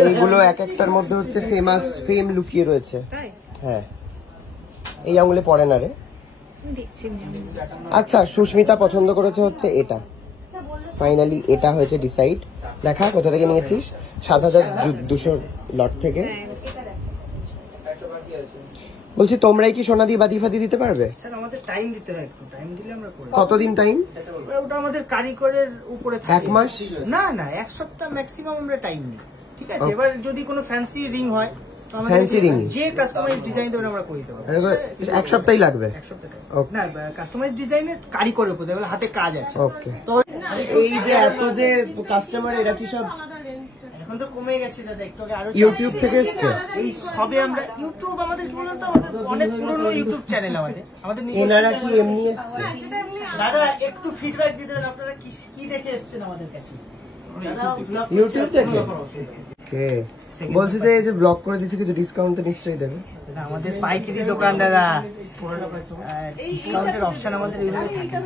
এইগুলো এক একটার মধ্যে হচ্ছে ফেমাস ফেম লুকিয়ে রয়েছে। হ্যাঁ, এই আঙুলে পড়ে না রে। আচ্ছা, সুস্মিতা পছন্দ করেছে হচ্ছে এটা। ফাইনালি এটা হয়েছে ডিসাইড। দেখা কোথা থেকে নিয়েছিস? ৭,২০০ লট থেকে। বলছি তোমরাই কি সোনা দিয়ে বাদি ফাদি দিতে পারবে? স্যার আমাদের টাইম দিতে হয়, একটু টাইম দিলে আমরা করি। কতদিন টাইম? ওটা আমাদের কারিগরের উপরে থাকে। 1 মাস? না না, 1 সপ্তাহ ম্যাক্সিমাম আমরা টাইম নিই। ঠিক আছে, এবার যদি কোনো ফ্যান্সি রিং হয়, ফ্যান্সি রিং যে কাস্টমাইজ ডিজাইন দেবেন আমরা করে দিতে পারবো। 1 সপ্তাহই লাগবে? 1 সপ্তাহ না, কাস্টমাইজ ডিজাইনের কারিগরের উপর, এগুলো হাতে কাজ আছে। ওকে। তো এই যে এত যে কাস্টমার, এরা কি সব এখন তো কমে গেছে দাদা, একটু আগে আরো ইউটিউব থেকে এসছে? এই সবে আমরা ইউটিউব, আমাদের কি বলতো, আমাদের অনেক পুরনো ইউটিউব চ্যানেল আমাদের ওনারা কি এমনি এসছে? দাদা একটু ফিডব্যাক দিতে হবে, আপনারা কি দেখে এসেছেন আমাদের কাছে? ইউটিউব থেকে? ওকে। বলছি যে এই যে ব্লগ করে দিচ্ছে, কিছু ডিসকাউন্ট তো নিশ্চয়ই দেবে? আমাদের পাইকারি দোকান দাদা, ডিসকাউন্টের অপশন আমাদের এইভাবে থাকে।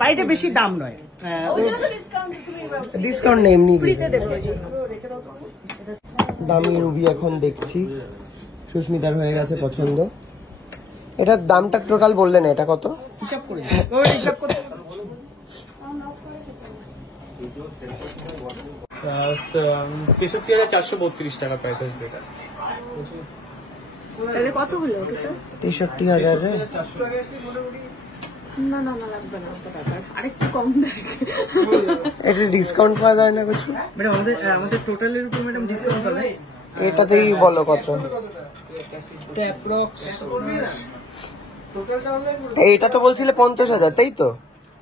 পাইটা বেশি দাম নয়, ডিসকাউন্ট নেই, এমনি দামি রুবি এখন দেখছি সুস্মিতার হয়ে গেছে পছন্দ। এটার দামটা টোটাল বললে না, এটা কত হিসাব করে? হিসাব করতে 63,432 টাকা প্রাইস আসবে এটা। তাহলে কত হলো? 63,000 রে? না না না, লাগবে না, ওটা ব্যাপার আরেকটু কম দেখ। এটা ডিসকাউন্ট পাওয়া যায় না কিছু? ম্যাডাম আমাদের টোটালের উপর ম্যাডাম ডিসকাউন্ট পাবে। এটাতেই বলো কত? এটা অ্যাপ্রক্স, এইটা তো বলছিলে 50,000, তাই তো?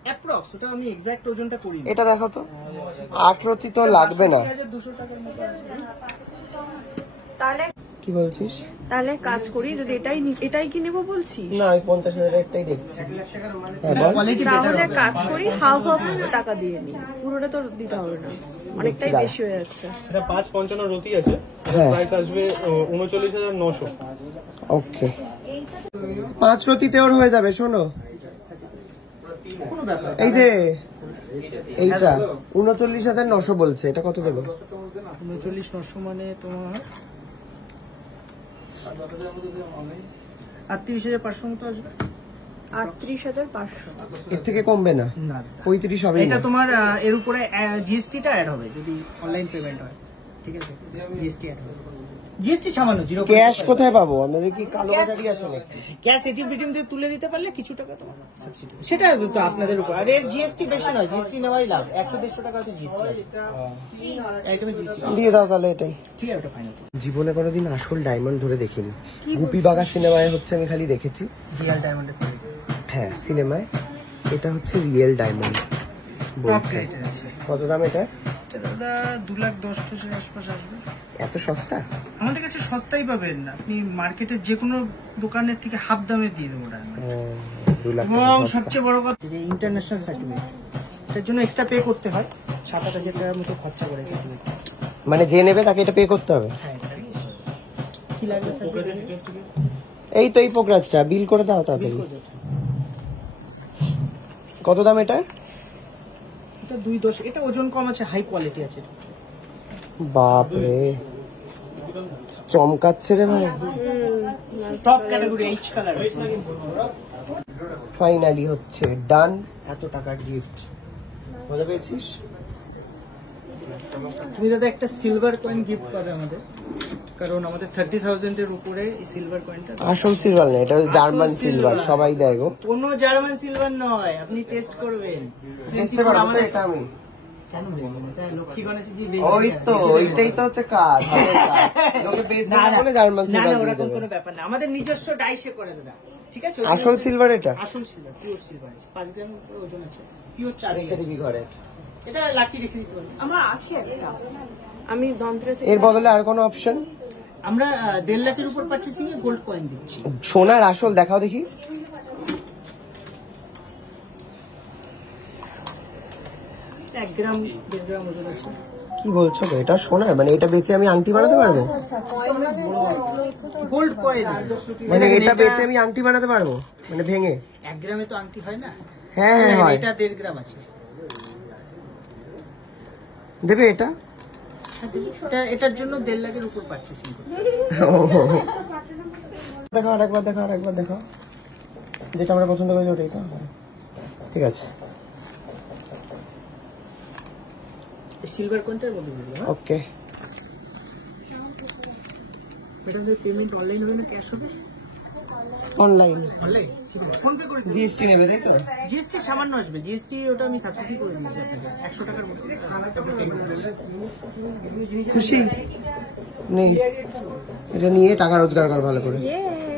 অ্যাপ্রক্স, ওটা আমি এক্সাক্ট ওজনটা করি। এটা দেখো তো, 18 তো লাগবে না। 200 টাকার মতো আসবে। তাহলে কি বলছিস? তাহলে কাজ করি, যদি এটাই কি নেবো বলছি না, আমি 50,000 একটাই দেখছি। তাহলে কাজ করি, হাফ টাকা দিয়ে নি, পুরোটা তো দিতে হবে না, অনেকটাই বেশি হয়ে যাচ্ছে। এটা 555 রতি আছে, প্রাইস আসবে 39,900। ওকে, 5 রতিতে ওর হয়ে যাবে। শোনো, এই যে এইটা 39,900 বলছে, এটা কত দেবো? 39,900 মানে তোমার 38,500 মতো আসবে। 38,500, এর থেকে কমবে না? 35 হবে। এটা তোমার এর উপরে জিএসটিটা অ্যাড হবে যদি অনলাইন পেমেন্ট হয়। ঠিক আছে, জিএসটি অ্যাড হবে। জিএসটি সামান্য 0। ক্যাশ কোথায় পাবো? আমাদের কি কালো বাজারি আছে নাকি? ক্যাশ এটিএম দিয়ে তুলে দিতে পারলে কিছু টাকা তোমার সাবসিডি, সেটা তো আপনাদের উপর। আর এর জিএসটি বেশি নয়, জিএসটি নেওয়াই লাভ। 100-150 টাকা হয়তো জিএসটি আছে, একদম জিএসটি দিয়ে দাও তাহলে এটাই। ঠিক আছে, ওটা ফাইনাল। জীবনে কোনোদিন আসল ডায়মন্ড ধরে দেখিনি। গুপি বাঘা সিনেমায় হচ্ছে আমি খালি দেখেছি রিয়েল ডায়মন্ডের। হ্যাঁ, সিনেমায়। এটা হচ্ছে রিয়েল ডায়মন্ড বলছে। কত দাম এটা? দাদা 2,10,000 আশপাশ আসবে। এত সস্তা? আমাদের কাছে সস্তাই পাবেন, আপনি মার্কেটের যে কোনো দোকানের থেকে হাফ দামে দিয়ে দেবো। 2 লাখ। এবং সবচেয়ে বড় কথা, ইন্টারন্যাশনাল সার্টিফিকেট, এটার জন্য এক্সট্রা পে করতে হয়। 7,000 টাকার মতো খরচা করে সার্টিফিকেট। মানে যে নেবে তাকে এটা পে করতে হবে? হ্যাঁ। কি লাগবে স্যার? এই তো এই পোগ্রাজটা বিল করে দাও তাড়াতাড়ি। কত দাম এটার? এটা 2,10। এটা ওজন কম আছে, হাই কোয়ালিটি আছে। বাপরে, চমকাচ্ছে রে ভাই। Top category, H colour. Finally হচ্ছে ডান। এত টাকার গিফট মজা পেয়েছিস? তুমি দাদা একটা সিলভার কয়েন গিফট পাবে আমাদের, কারণ আমাদের 30,000 এর উপরে এই সিলভার কয়েনটা। আসল সিলভার না, এটা জার্মান সিলভার, সবাই দেয় গো। কোনো জার্মান সিলভার নয়, আপনি টেস্ট করবেন। দেখতে পারো তো এটা আমি? কেন বলবেন? এটা লক্ষ্মী গণেশজি যে ওই তো, ওইটাই তো হচ্ছে কাজ। লোকে বেচবে না বলে জার্মান না সিলভার না, দিয়ে ওরকম দেবে। কোনো ব্যাপার না, আমাদের নিজস্ব ডাইসে করে দাদা। ঠিক আছে, আসল সিলভার এটা? আসল সিলভার, পিওর সিলভার আছে। 5 গ্রামের উপরে ওজন আছে, পিওর 4 রেখে দিবি ঘরে। এটা লাকি রেখে দিতে পারবো। আমরা আছি একটা, আমি ধনতেরাসে। এর বদলে আর কোনো অপশন? আমরা 1.5 লাখের উপর পারচেসিং এ গোল্ড কয়েন দিচ্ছি। সোনার আসল দেখাও দেখি। 1 গ্রাম 1.5 গ্রাম ওজন আছে। কি বলছো? এটা সোনার? মানে এটা বেচে আমি আংটি বানাতে পারবো? গোল্ড কয়েন, মানে এটা বেচে আমি আংটি বানাতে পারবো? মানে ভেঙে? 1 গ্রামে তো আংটি হয় না। হ্যাঁ হ্যাঁ হয়। এটা 1.5 গ্রাম আছে। দেবে এটা? এটার জন্য 1.5 লাখের উপর পারচেসিং করতে দেখাও আরেকবার, দেখাও আরেকবার, দেখাও যেটা আমরা পছন্দ করেছি ওটাই তো। ঠিক আছে, সিলভার কোনটার মধ্যে দিলো? ওকে। ম্যাডাম পেমেন্ট অনলাইন হবে না ক্যাশ হবে? অনলাইন অনলাইন, ঠিক আছে। ফোন পে করে দিন। জিএসটি নেবে তাই তো? জিএসটি সামান্য আসবে, জিএসটি ওটা আমি সাবসিডি করে দিয়েছি আপনাকে 100 টাকার মধ্যে। খুশি নেই, এটা নিয়ে টাকা রোজগার কর ভালো করে। Yay!